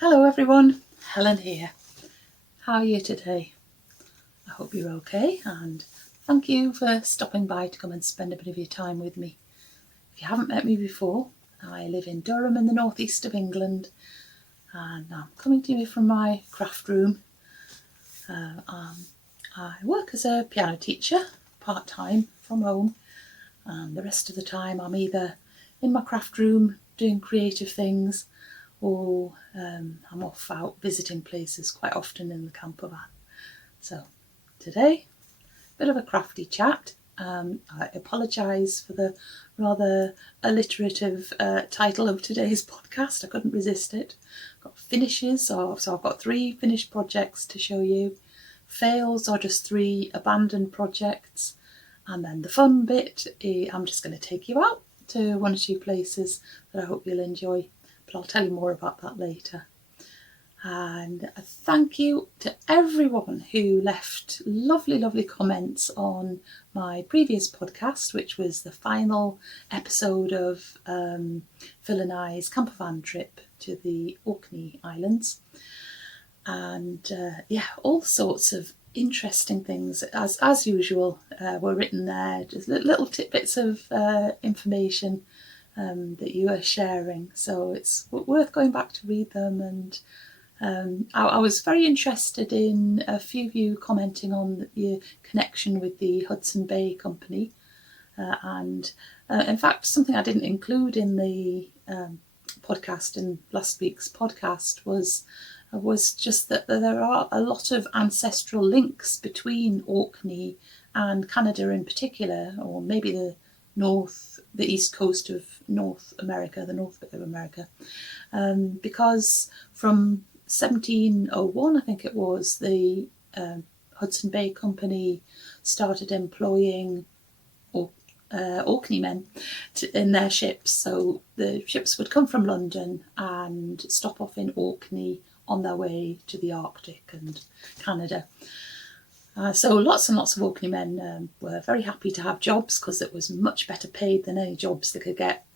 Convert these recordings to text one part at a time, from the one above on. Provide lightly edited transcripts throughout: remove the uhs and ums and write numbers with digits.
Hello everyone, Helen here. How are you today? I hope you're okay, and thank you for stopping by to come and spend a bit of your time with me. If you haven't met me before, I live in Durham in the northeast of England, and I'm coming to you from my craft room. I work as a piano teacher part-time from home, and the rest of the time I'm either in my craft room doing creative things, or I'm off out visiting places, quite often in the camper van. So today, a bit of a crafty chat. I apologise for the rather alliterative title of today's podcast. I couldn't resist it. Got finishes, so I've got 3 finished projects to show you. Fails are just 3 abandoned projects. And then the fun bit, I'm just going to take you out to 1 or 2 places that I hope you'll enjoy. But I'll tell you more about that later. And a thank you to everyone who left lovely comments on my previous podcast, which was the final episode of Phil and I's camper van trip to the Orkney Islands. And all sorts of interesting things, as usual, were written there, just little tidbits of information that you are sharing, so it's worth going back to read them. And I was very interested in a few of you commenting on your connection with the Hudson Bay Company, and in fact something I didn't include in the podcast in last week's podcast was just that there are a lot of ancestral links between Orkney and Canada in particular, or maybe the east coast of North America, the north bit of America, because from 1701, I think it was, the Hudson Bay Company started employing Orkney men in their ships. So the ships would come from London and stop off in Orkney on their way to the Arctic and Canada. So lots and lots of Orkney men were very happy to have jobs, because it was much better paid than any jobs they could get,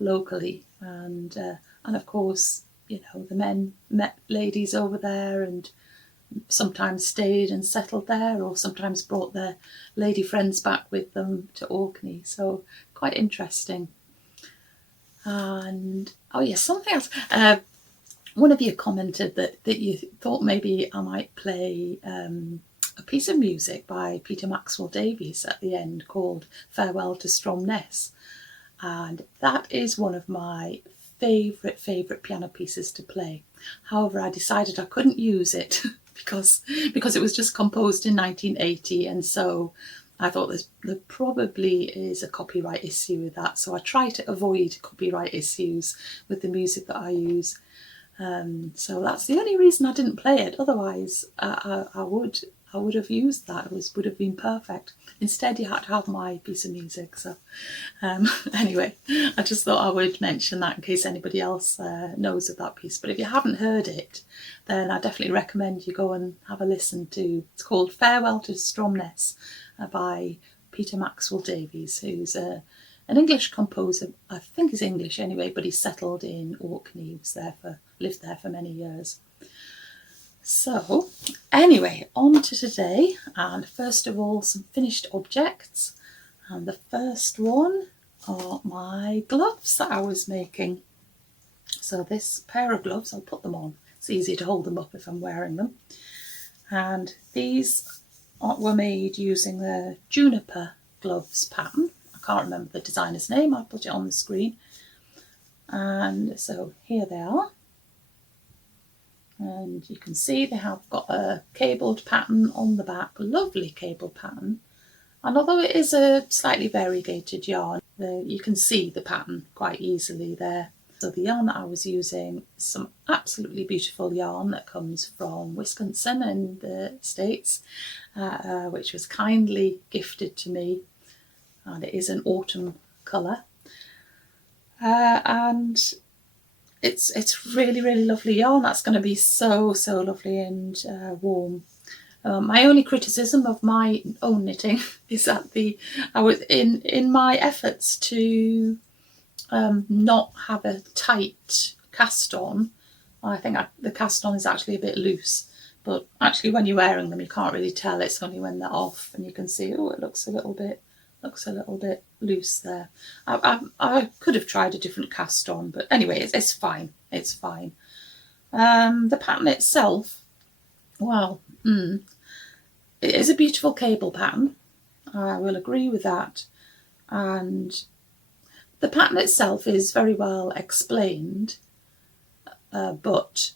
locally. And of course, the men met ladies over there and sometimes stayed and settled there, or sometimes brought their lady friends back with them to Orkney. So quite interesting. And something else. One of you commented that you thought maybe I might play a piece of music by Peter Maxwell Davies at the end called Farewell to Stromness. And that is one of my favourite piano pieces to play. However, I decided I couldn't use it because it was just composed in 1980, and so I thought there probably is a copyright issue with that. So I try to avoid copyright issues with the music that I use. So that's the only reason I didn't play it. Otherwise, I would have used that. It would have been perfect. Instead, you had to have my piece of music. So anyway, I just thought I would mention that in case anybody else knows of that piece. But if you haven't heard it, then I definitely recommend you go and have a listen to. It's called Farewell to Stromness by Peter Maxwell Davies, who's an English composer. I think he's English anyway, but he's settled in Orkney. He lived there for many years. So anyway, on to today, and first of all, some finished objects. And the first one are my gloves that I was making. So this pair of gloves, I'll put them on. It's easier to hold them up if I'm wearing them. And these were made using the juniper gloves pattern. I can't remember the designer's name. I'll put it on the screen. And so here they are. And you can see they have got a cabled pattern on the back, lovely cable pattern. And although it is a slightly variegated yarn, you can see the pattern quite easily there. So the yarn that I was using is some absolutely beautiful yarn that comes from Wisconsin in the States, which was kindly gifted to me. And it is an autumn colour. And it's really lovely yarn. That's going to be so lovely and warm. My only criticism of my own knitting is that I was in my efforts to not have a tight cast on. I think the cast on is actually a bit loose, but actually when you're wearing them you can't really tell. It's only when they're off and you can see, oh, it looks a little bit loose there. I could have tried a different cast on, but anyway, it's fine. It's fine. The pattern itself, well, it is a beautiful cable pattern. I will agree with that. And the pattern itself is very well explained, but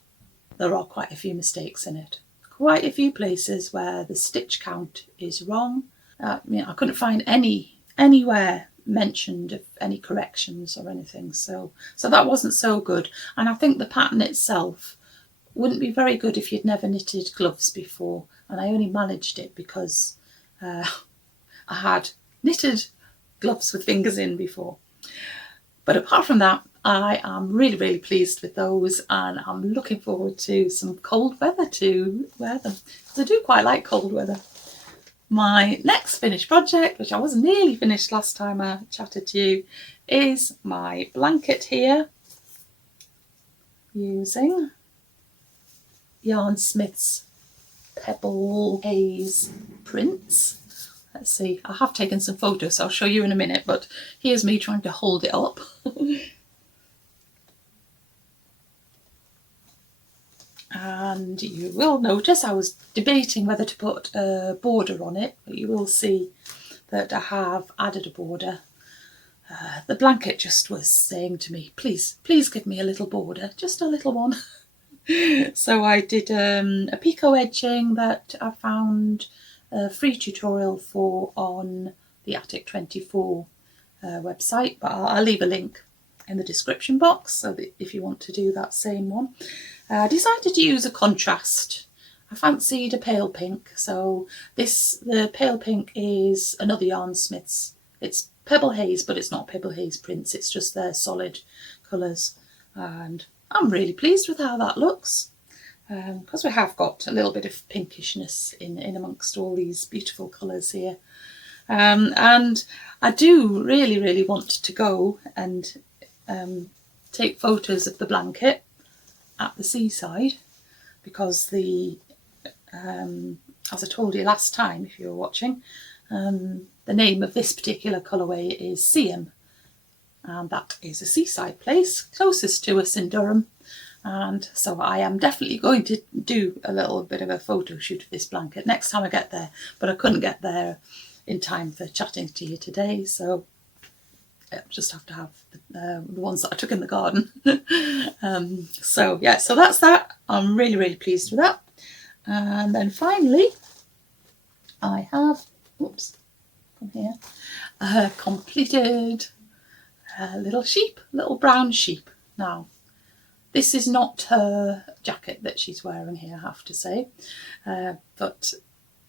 there are quite a few mistakes in it. Quite a few places where the stitch count is wrong. I couldn't find anywhere mentioned of any corrections or anything, so that wasn't so good. And I think the pattern itself wouldn't be very good if you'd never knitted gloves before, and I only managed it because I had knitted gloves with fingers in before. But apart from that, I am really, really pleased with those, and I'm looking forward to some cold weather to wear them, because I do quite like cold weather. My next finished project, which I was nearly finished last time I chatted to you, is my blanket here, using Yarn Smith's Pebble Haze prints. Let's see, I have taken some photos, I'll show you in a minute, but here's me trying to hold it up. And you will notice I was debating whether to put a border on it, but you will see that I have added a border. The blanket just was saying to me, please give me a little border, just a little one. So I did a picot edging that I found a free tutorial for on the Attic 24 website, but I'll leave a link in the description box so that if you want to do that same one. I decided to use a contrast. I fancied a pale pink, so the pale pink is another Yarn Smith's. It's Pebble Haze, but it's not Pebble Haze prints, it's just their solid colours, and I'm really pleased with how that looks, because we have got a little bit of pinkishness in amongst all these beautiful colours here. And I do really, really want to go and take photos of the blanket at the seaside, because as I told you last time, if you were watching, the name of this particular colourway is Seaham, and that is a seaside place closest to us in Durham, and so I am definitely going to do a little bit of a photo shoot of this blanket next time I get there, but I couldn't get there in time for chatting to you today, so I just have to have the ones that I took in the garden. So yeah, so that's that. I'm really, really pleased with that. And then finally, I have, come here, completed a little brown sheep. Now, this is not her jacket that she's wearing here, I have to say, but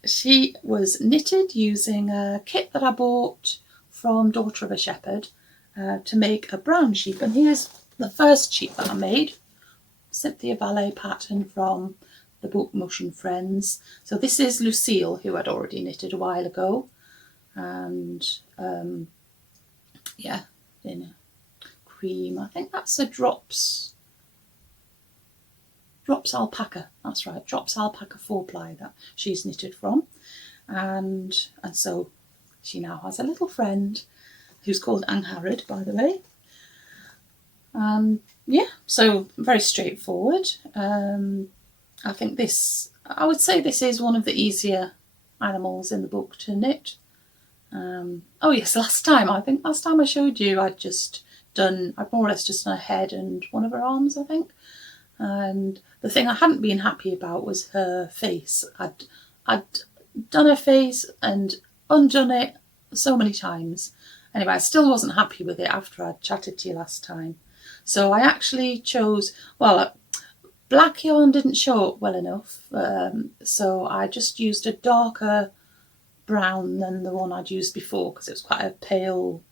she was knitted using a kit that I bought from Daughter of a Shepherd to make a brown sheep, and here's the first sheep that I made. Cynthia Ballet pattern from the book Mush and Friends. So this is Lucille, who I'd already knitted a while ago, and yeah, in cream. I think that's a Drops alpaca. That's right, Drops alpaca 4-ply that she's knitted from, and so she now has a little friend who's called Angharad, by the way. Yeah, so very straightforward. I think I would say this is one of the easier animals in the book to knit. Oh yes, last time I showed you, I'd more or less just done a head and one of her arms, I think. And the thing I hadn't been happy about was her face. I'd done her face and undone it so many times. Anyway, I still wasn't happy with it after I'd chatted to you last time. So I actually chose, black yarn didn't show up well enough, so I just used a darker brown than the one I'd used before, because it was quite a pale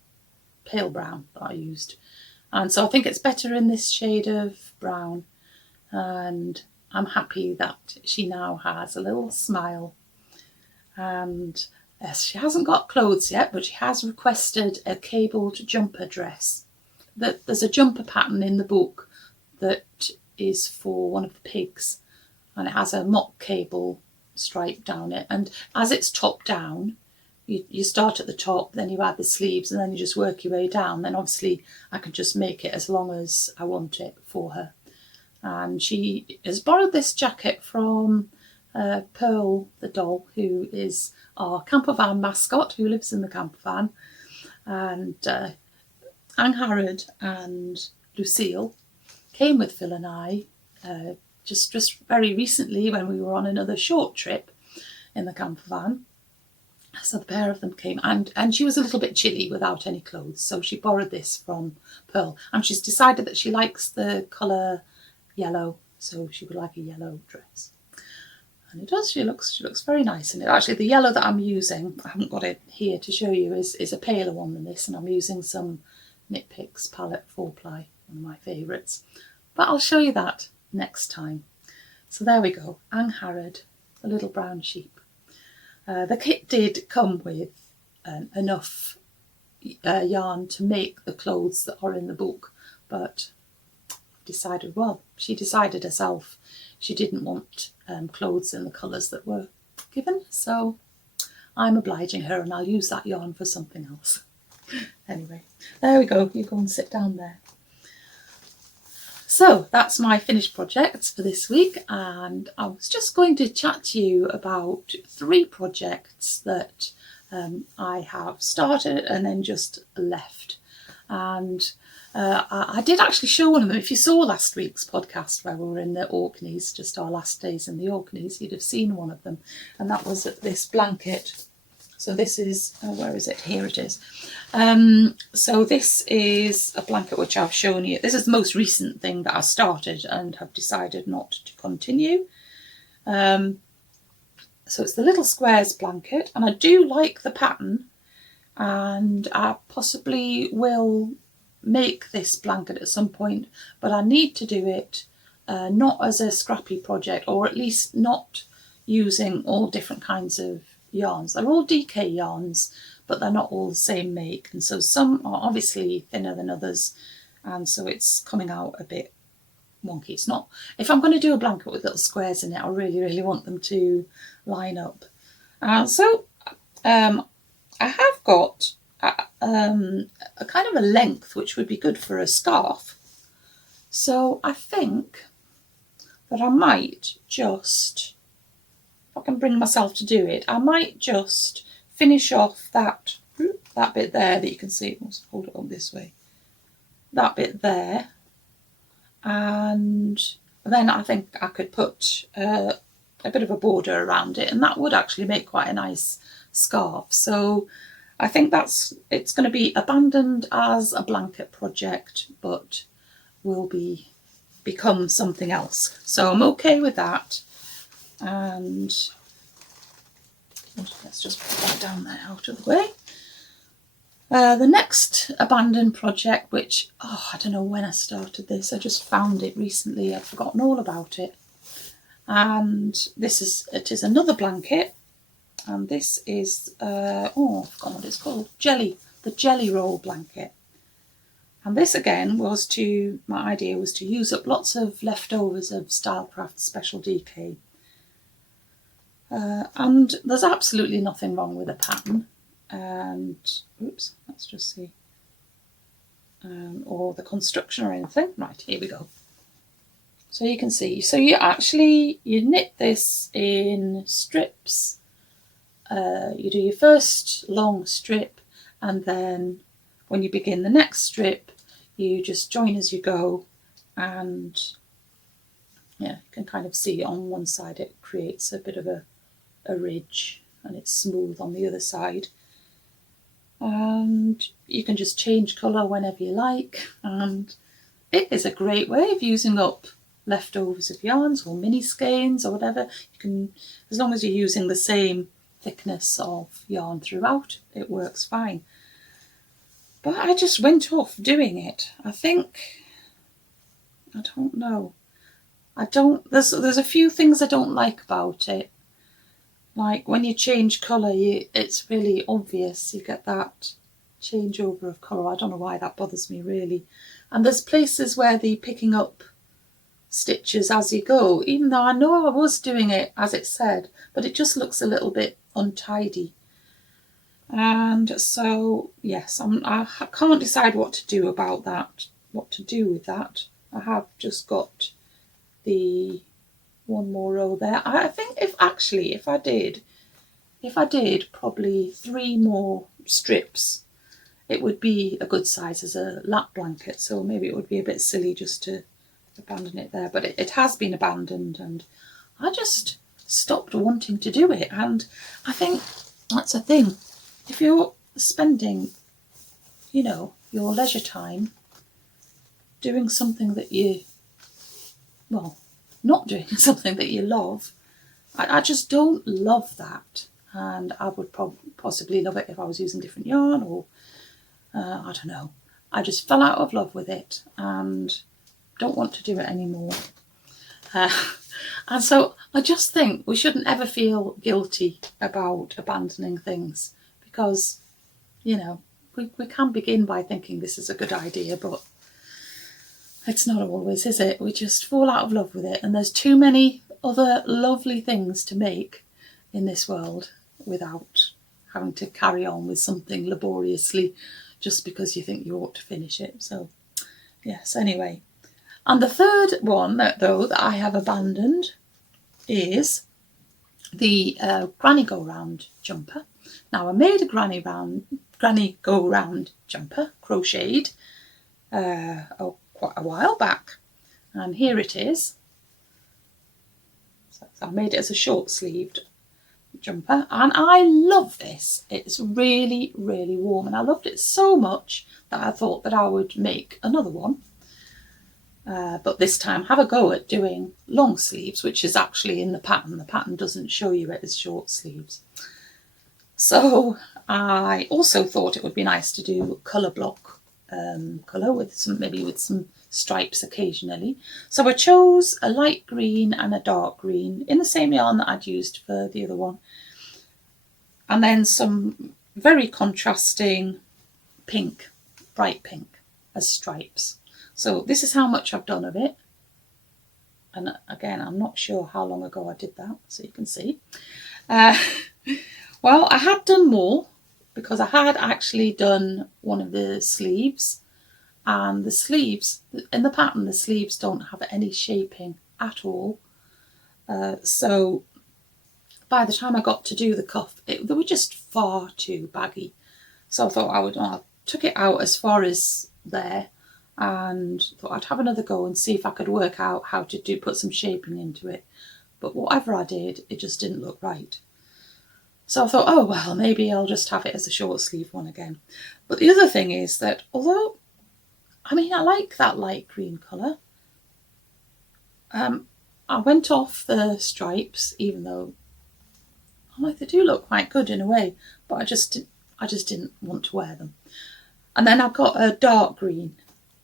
brown that I used. And so I think it's better in this shade of brown, and I'm happy that she now has a little smile. And yes, she hasn't got clothes yet, but she has requested a cabled jumper dress. There's a jumper pattern in the book that is for one of the pigs, and it has a mock cable stripe down it, and as it's top down, you start at the top, then you add the sleeves, and then you just work your way down. Then obviously I can just make it as long as I want it for her. And she has borrowed this jacket from Pearl the doll, who is our camper van mascot, who lives in the camper van. And Angharad and Lucille came with Phil and I just very recently when we were on another short trip in the camper van. So the pair of them came, and she was a little bit chilly without any clothes, so she borrowed this from Pearl, and she's decided that she likes the colour yellow, so she would like a yellow dress. And it does, she looks very nice in it. Actually, the yellow that I'm using, I haven't got it here to show you, is a paler one than this, and I'm using some Knit Picks palette 4-ply, one of my favourites. But I'll show you that next time. So there we go, Angharad, the little brown sheep. The kit did come with enough yarn to make the clothes that are in the book, but she decided herself she didn't want clothes in the colours that were given, so I'm obliging her, and I'll use that yarn for something else. Anyway, there we go, you go and sit down there. So that's my finished projects for this week, and I was just going to chat to you about 3 projects that I have started and then just left. And I did actually show one of them. If you saw last week's podcast where we were in the Orkneys, just our last days in the Orkneys, you'd have seen one of them, and that was this blanket. So this is, where is it? Here it is. So this is a blanket which I've shown you. This is the most recent thing that I started and have decided not to continue. So it's the Little Squares blanket, and I do like the pattern, and I possibly will make this blanket at some point, but I need to do it not as a scrappy project, or at least not using all different kinds of yarns. They're all DK yarns, but they're not all the same make, and so some are obviously thinner than others, and so it's coming out a bit wonky. It's not, if I'm going to do a blanket with little squares in it, I really want them to line up. So I have got a kind of a length which would be good for a scarf, so I think that I might just, I can bring myself to do it, I might just finish off that bit there that you can see. Let's hold it up this way. That bit there, and then I think I could put a bit of a border around it, and that would actually make quite a nice scarf. So I think it's going to be abandoned as a blanket project, but will become something else. So I'm okay with that. And let's just put that down there out of the way. The next abandoned project, which, I don't know when I started this, I just found it recently, I'd forgotten all about it. And it is another blanket, and this is, I've forgotten what it's called, the jelly roll blanket. And this again my idea was to use up lots of leftovers of Stylecraft Special DK. And there's absolutely nothing wrong with the pattern, and let's just see, or the construction or anything. Right, here we go. So you can see, so you knit this in strips. You do your first long strip, and then when you begin the next strip, you just join as you go, and you can kind of see on one side it creates a bit of a ridge, and it's smooth on the other side, and you can just change colour whenever you like, and it is a great way of using up leftovers of yarns or mini skeins or whatever. You can, as long as you're using the same thickness of yarn throughout, it works fine. But I just went off doing it. I don't know. There's a few things I don't like about it. Like when you change colour, it's really obvious. You get that changeover of colour. I don't know why that bothers me really. And there's places where the picking up stitches as you go, even though I know I was doing it as it said, but it just looks a little bit untidy. And so yes, I can't decide what to do about that, what to do with that. I have just got the one more row there. I think if I did probably 3 more strips, it would be a good size as a lap blanket. So maybe it would be a bit silly just to abandon it there, but it has been abandoned, and I just stopped wanting to do it. And I think that's a thing. If you're spending, your leisure time doing something that not doing something that you love, I just don't love that. And I would possibly love it if I was using different yarn, or I don't know. I just fell out of love with it and don't want to do it anymore. And so I just think we shouldn't ever feel guilty about abandoning things, because, we can begin by thinking this is a good idea, but it's not always, is it? We just fall out of love with it, and there's too many other lovely things to make in this world without having to carry on with something laboriously just because you think you ought to finish it. So, yes, anyway. And the third one, that I have abandoned is the granny go-round jumper. Now, I made a granny go-round jumper, crocheted, quite a while back. And here it is. So I made it as a short-sleeved jumper, and I love this. It's really, really warm, and I loved it so much that I thought that I would make another one. But this time have a go at doing long sleeves, which is actually in the pattern. The pattern doesn't show you it as short sleeves. So I also thought it would be nice to do colour block colour with some stripes occasionally. So I chose a light green and a dark green in the same yarn that I'd used for the other one. And then some very contrasting pink, bright pink as stripes. So this is how much I've done of it. And again, I'm not sure how long ago I did that, so you can see. Well, I had done more, because I had actually done one of the sleeves, and the sleeves, in the pattern, the sleeves don't have any shaping at all. So by the time I got to do the cuff, they were just far too baggy. So I thought I took it out as far as there, and thought I'd have another go and see if I could work out how to put some shaping into it. But whatever I did, it just didn't look right. So I thought, oh well, maybe I'll just have it as a short sleeve one again. But the other thing is that although, I like that light green colour, I went off the stripes, even though they do look quite good in a way, but I just didn't want to wear them. And then I've got a dark green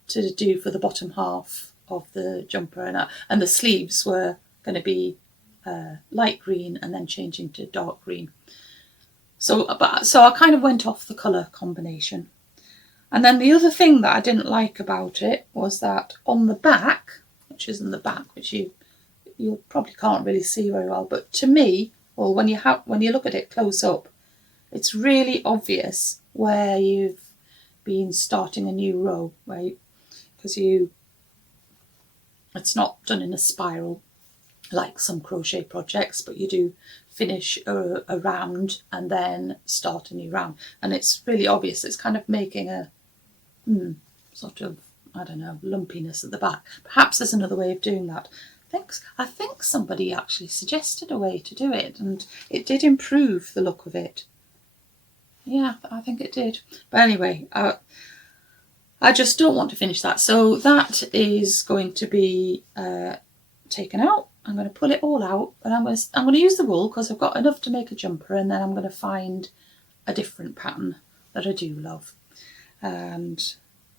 to do for the bottom half of the jumper, and the sleeves were going to be light green and then changing to dark green. So I kind of went off the colour combination. And then the other thing that I didn't like about it was that on the back, which is in the back, which you probably can't really see very well, but to me, well, when you look at it close up, it's really obvious where you've been starting a new row, because it's not done in a spiral like some crochet projects, but you do finish a round and then start a new round, and it's really obvious. It's kind of making a sort of, I don't know, lumpiness at the back. Perhaps there's another way of doing that. I think somebody actually suggested a way to do it, and it did improve the look of it. Yeah, I think it did. But anyway, I just don't want to finish that. So that is going to be taken out. I'm going to pull it all out, and I'm going to use the wool because I've got enough to make a jumper, and then I'm going to find a different pattern that I do love. And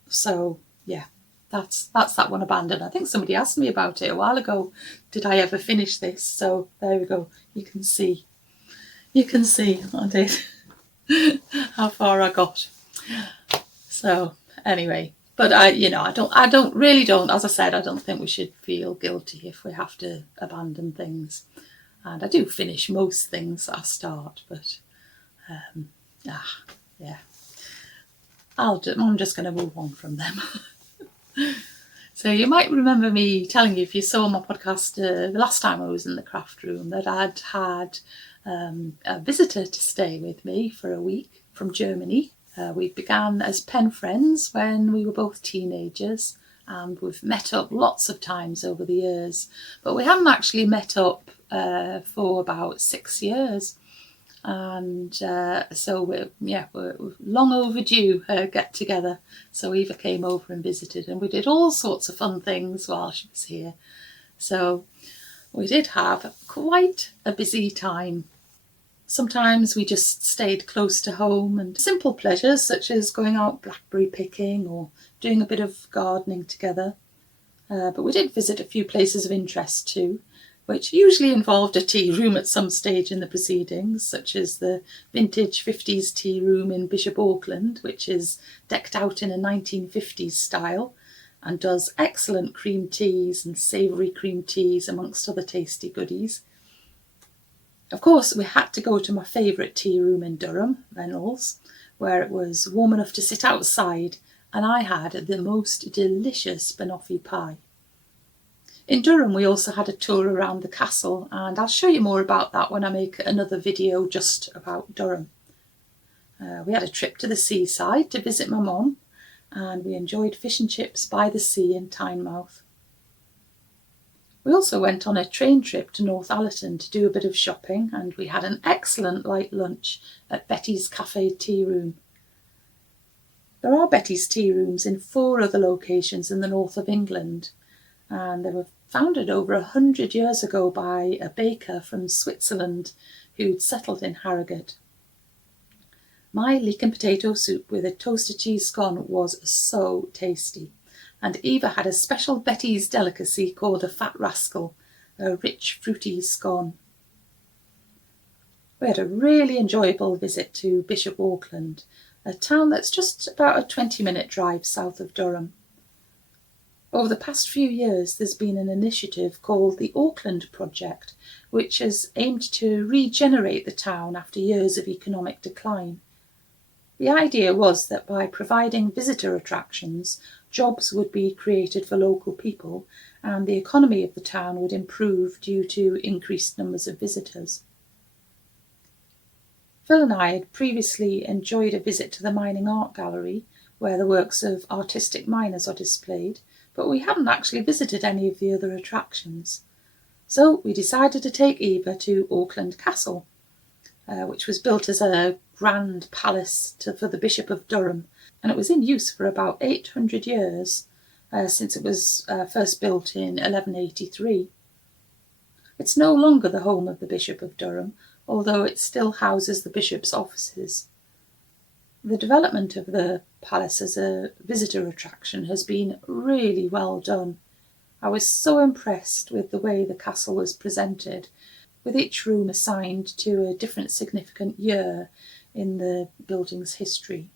so, yeah, that's that one abandoned. I think somebody asked me about it a while ago. Did I ever finish this? So there we go. You can see I did how far I got. So anyway, But I don't, as I said, I don't think we should feel guilty if we have to abandon things. And I do finish most things that I start, but yeah, I'm just going to move on from them. So you might remember me telling you, if you saw my podcast the last time I was in the craft room, that I'd had a visitor to stay with me for a week from Germany. We began as pen friends when we were both teenagers, and we've met up lots of times over the years, but we haven't actually met up for about 6 years. And so we're long overdue get together. So Eva came over and visited, and we did all sorts of fun things while she was here. So we did have quite a busy time. Sometimes we just stayed close to home, and simple pleasures such as going out blackberry picking or doing a bit of gardening together. But we did visit a few places of interest too, which usually involved a tea room at some stage in the proceedings, such as the vintage 50s tea room in Bishop Auckland, which is decked out in a 1950s style and does excellent cream teas and savoury cream teas amongst other tasty goodies. Of course, we had to go to my favourite tea room in Durham, Reynolds, where it was warm enough to sit outside, and I had the most delicious banoffee pie. In Durham, we also had a tour around the castle, and I'll show you more about that when I make another video just about Durham. We had a trip to the seaside to visit my mum, and we enjoyed fish and chips by the sea in Tynemouth. We also went on a train trip to North Allerton to do a bit of shopping, and we had an excellent light lunch at Betty's Cafe Tea Room. There are Betty's Tea Rooms in 4 other locations in the north of England, and they were founded over 100 years ago by a baker from Switzerland who'd settled in Harrogate. My leek and potato soup with a toasted cheese scone was so tasty, and Eva had a special Betty's delicacy called a fat rascal, a rich fruity scone. We had a really enjoyable visit to Bishop Auckland, a town that's just about a 20-minute drive south of Durham. Over the past few years, there's been an initiative called the Auckland Project, which has aimed to regenerate the town after years of economic decline. The idea was that by providing visitor attractions, jobs would be created for local people, and the economy of the town would improve due to increased numbers of visitors. Phil and I had previously enjoyed a visit to the Mining Art Gallery, where the works of artistic miners are displayed, but we hadn't actually visited any of the other attractions. So we decided to take Eva to Auckland Castle, which was built as a grand palace for the Bishop of Durham, and it was in use for about 800 years, since it was first built in 1183. It's no longer the home of the Bishop of Durham, although it still houses the bishop's offices. The development of the palace as a visitor attraction has been really well done. I was so impressed with the way the castle was presented, with each room assigned to a different significant year in the building's history.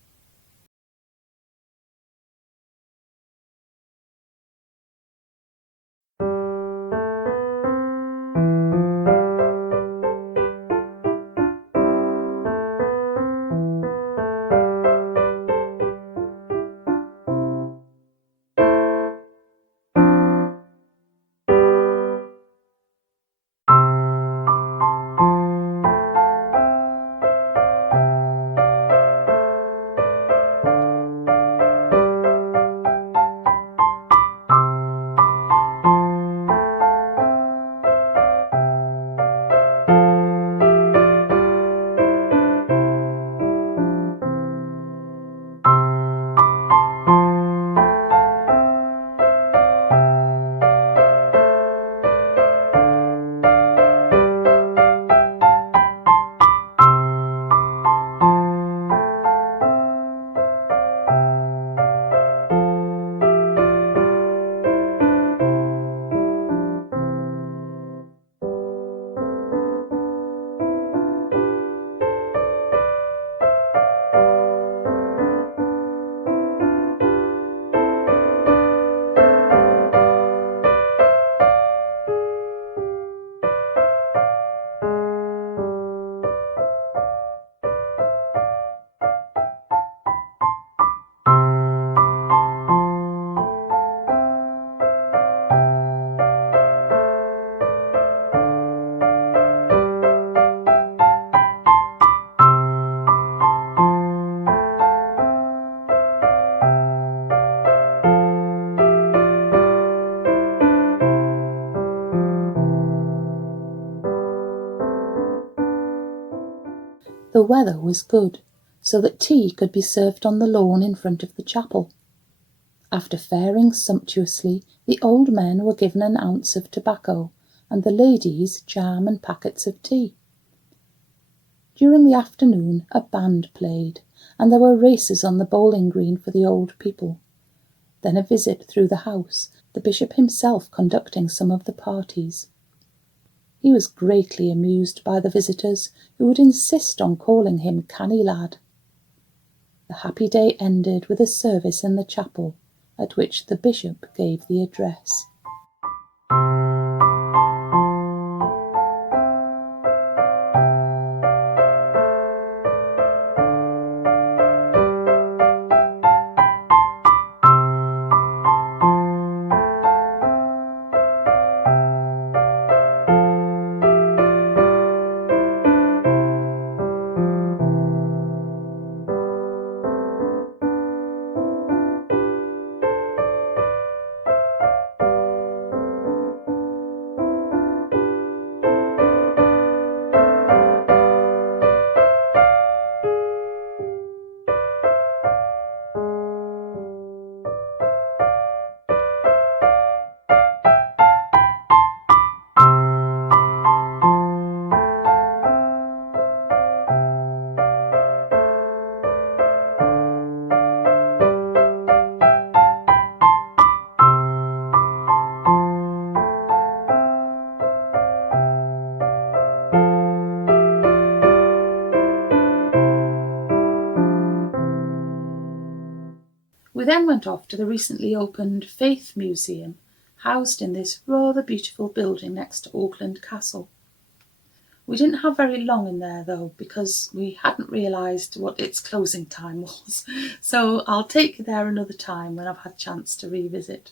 The weather was good, so that tea could be served on the lawn in front of the chapel. After faring sumptuously, the old men were given an ounce of tobacco, and the ladies jam and packets of tea. During the afternoon a band played, and there were races on the bowling green for the old people. Then a visit through the house, the bishop himself conducting some of the parties. He was greatly amused by the visitors, who would insist on calling him Canny Lad. The happy day ended with a service in the chapel, at which the bishop gave the address. We then went off to the recently opened Faith Museum, housed in this rather beautiful building next to Auckland Castle. We didn't have very long in there though, because we hadn't realised what its closing time was, so I'll take you there another time when I've had a chance to revisit.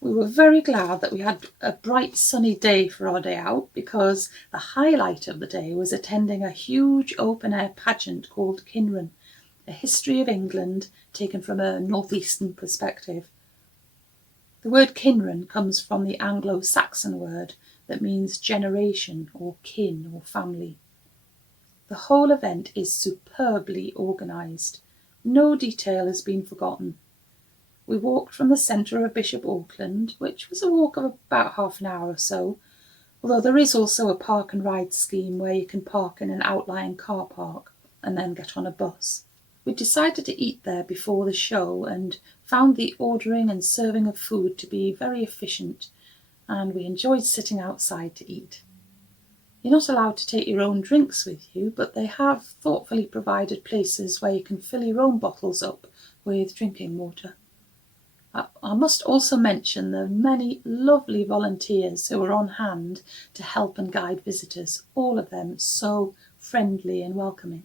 We were very glad that we had a bright sunny day for our day out, because the highlight of the day was attending a huge open-air pageant called Kynren, a history of England taken from a northeastern perspective. The word Kynren comes from the Anglo-Saxon word that means generation or kin or family. The whole event is superbly organised. No detail has been forgotten. We walked from the centre of Bishop Auckland, which was a walk of about half an hour or so, although there is also a park and ride scheme where you can park in an outlying car park and then get on a bus. We decided to eat there before the show and found the ordering and serving of food to be very efficient, and we enjoyed sitting outside to eat. You're not allowed to take your own drinks with you, but they have thoughtfully provided places where you can fill your own bottles up with drinking water. I must also mention the many lovely volunteers who were on hand to help and guide visitors, all of them so friendly and welcoming.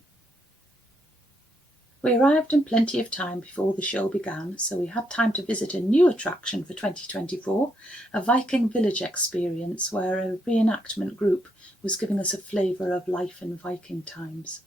We arrived in plenty of time before the show began, so we had time to visit a new attraction for 2024, a Viking village experience where a reenactment group was giving us a flavour of life in Viking times.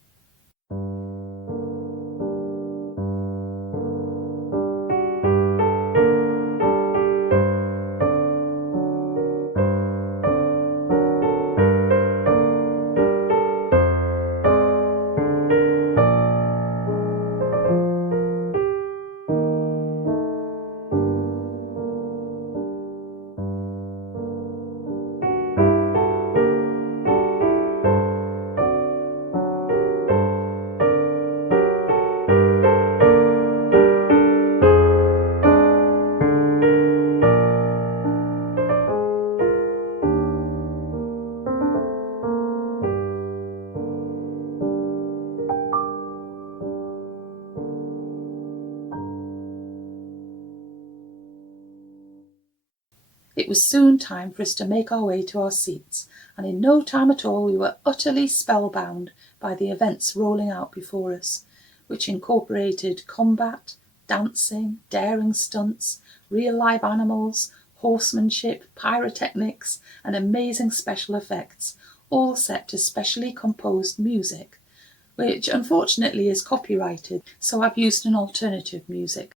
It was soon time for us to make our way to our seats, and in no time at all we were utterly spellbound by the events rolling out before us, which incorporated combat, dancing, daring stunts, real live animals, horsemanship, pyrotechnics, and amazing special effects, all set to specially composed music, which unfortunately is copyrighted, so I've used an alternative music.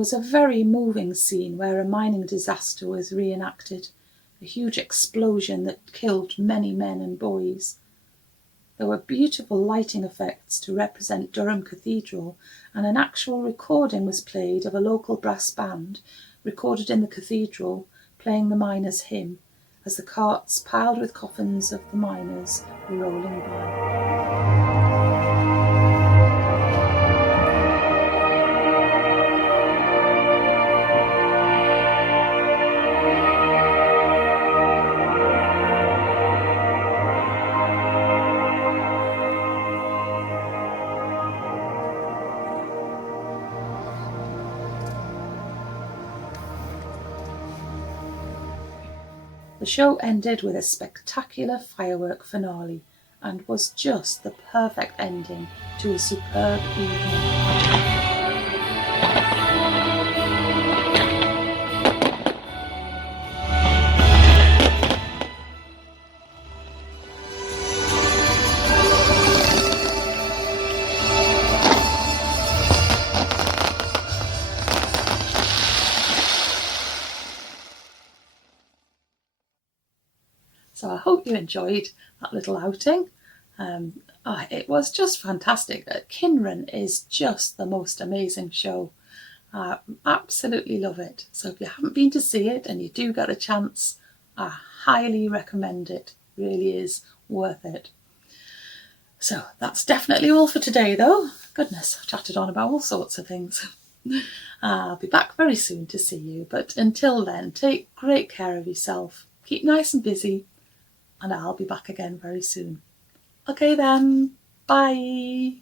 There was a very moving scene where a mining disaster was reenacted, a huge explosion that killed many men and boys. There were beautiful lighting effects to represent Durham Cathedral, and an actual recording was played of a local brass band recorded in the cathedral playing the miners' hymn as the carts piled with coffins of the miners were rolling by. The show ended with a spectacular firework finale and was just the perfect ending to a superb evening. So I hope you enjoyed that little outing. It was just fantastic. Kynren is just the most amazing show. I absolutely love it. So if you haven't been to see it and you do get a chance, I highly recommend it. It really is worth it. So that's definitely all for today though. Goodness, I've chatted on about all sorts of things. I'll be back very soon to see you, but until then, take great care of yourself. Keep nice and busy, and I'll be back again very soon. Okay then, bye.